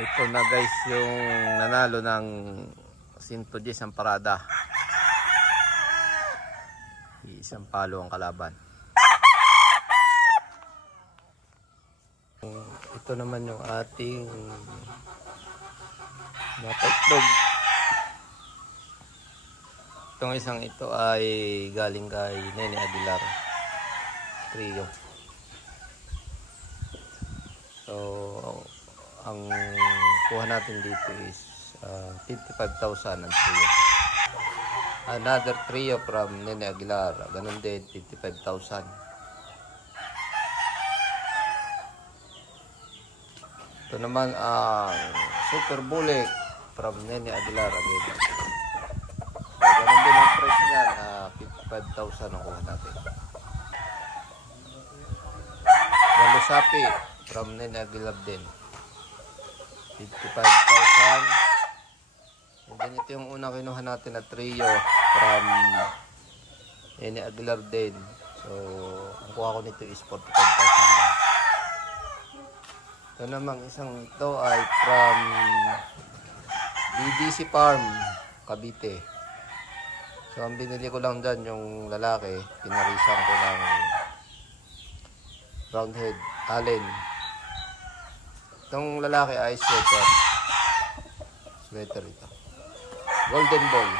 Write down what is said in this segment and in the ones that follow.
Ito na guys yung nanalo ng 110 ang parada. Isang palo ang kalaban. Ito naman yung ating napaitlog. Itong isang ito ay galing kay Nene Aguilar trio. So ang kuha natin dito is 55,000 ang trio. Another trio from Nene Aguilar, ganun din 55,000. Ito naman ang Super Bullet from Nene Aguilar again. So, ganun din ang price niya na 55,000 ang kuha natin. Sapi from Nene Aguilar din 55,000. And then ito yung unang kinuha natin na trio from Nene Aguilar din. So ang kuha ko nito is 45,000 ba. Ito namang isang ito ay from BBC Farm Cavite. So ang binili ko lang dyan yung lalaki, pinarisan ko ng roundhead allen. Itong lalaki ay sweater ito, golden ball.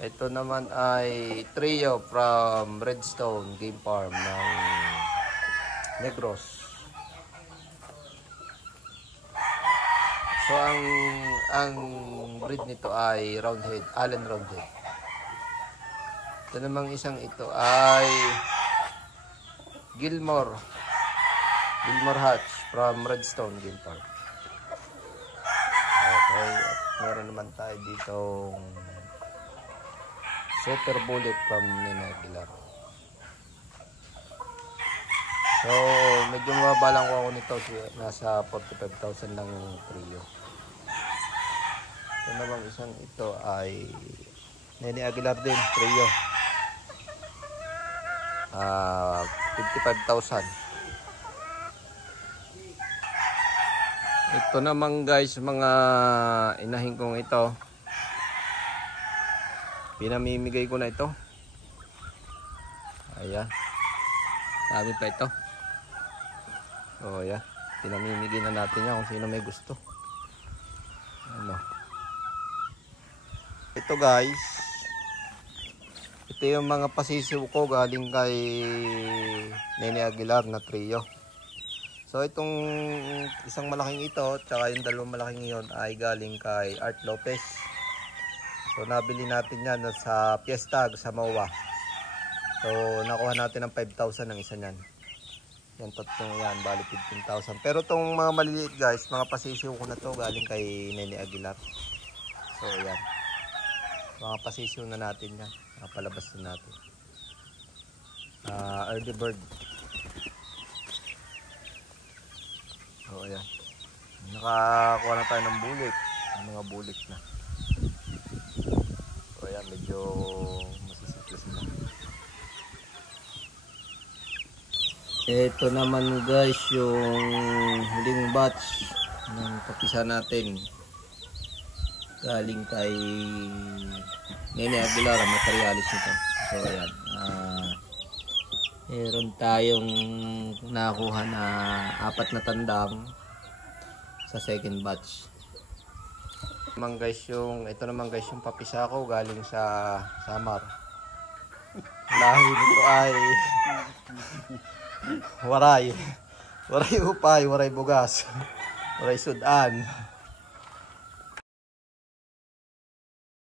Ito naman ay trio from Redstone Game Farm ng Negros. So ang breed nito ay roundhead, allen roundhead. Ito namang isang ito ay Gilmore Hatch from Redstone Game Farm. Okay, at meron naman tayo dito Super Bullet from Nene Aguilar. So medyo mababa lang ako nito, nasa 45,000 lang yung trio. Ito namang isang ito ay Nene Aguilar din, trio. 55,000. Ito naman guys, mga inahin kong ito, pinamimigay ko na ito. Ayan, dami pa ito. So ayan, pinamimigay na natin yan kung sino may gusto. Ano, ito guys, ito yung mga pasisiw ko galing kay Nene Aguilar na trio. So itong isang malaking ito tsaka yung dalawang malaking iyon ay galing kay Art Lopez. So nabili natin yan sa Fiesta sa MOA. So nakuha natin ng 5,000 ng isa niyan. Yan, tatlong yan, bali 15,000. Pero itong mga maliliit guys, mga pasisiw ko na to galing kay Nene Aguilar. So yan, mga pasisiw na natin yan, palabas na natin. Early bird. So ayan, nakakuha na tayo ng bulik, mga bulik na. So ayan, medyo masisiklas na. Ito naman guys yung huling batch ng papisa natin galing kay Nene Aguilar, materialis nito. So ayan, meron tayong nakuha na 4 na tandang sa second batch. Ito naman guys yung papisa ko galing sa Samar. Lahi nito ay waray upay, waray bugas, waray sudan.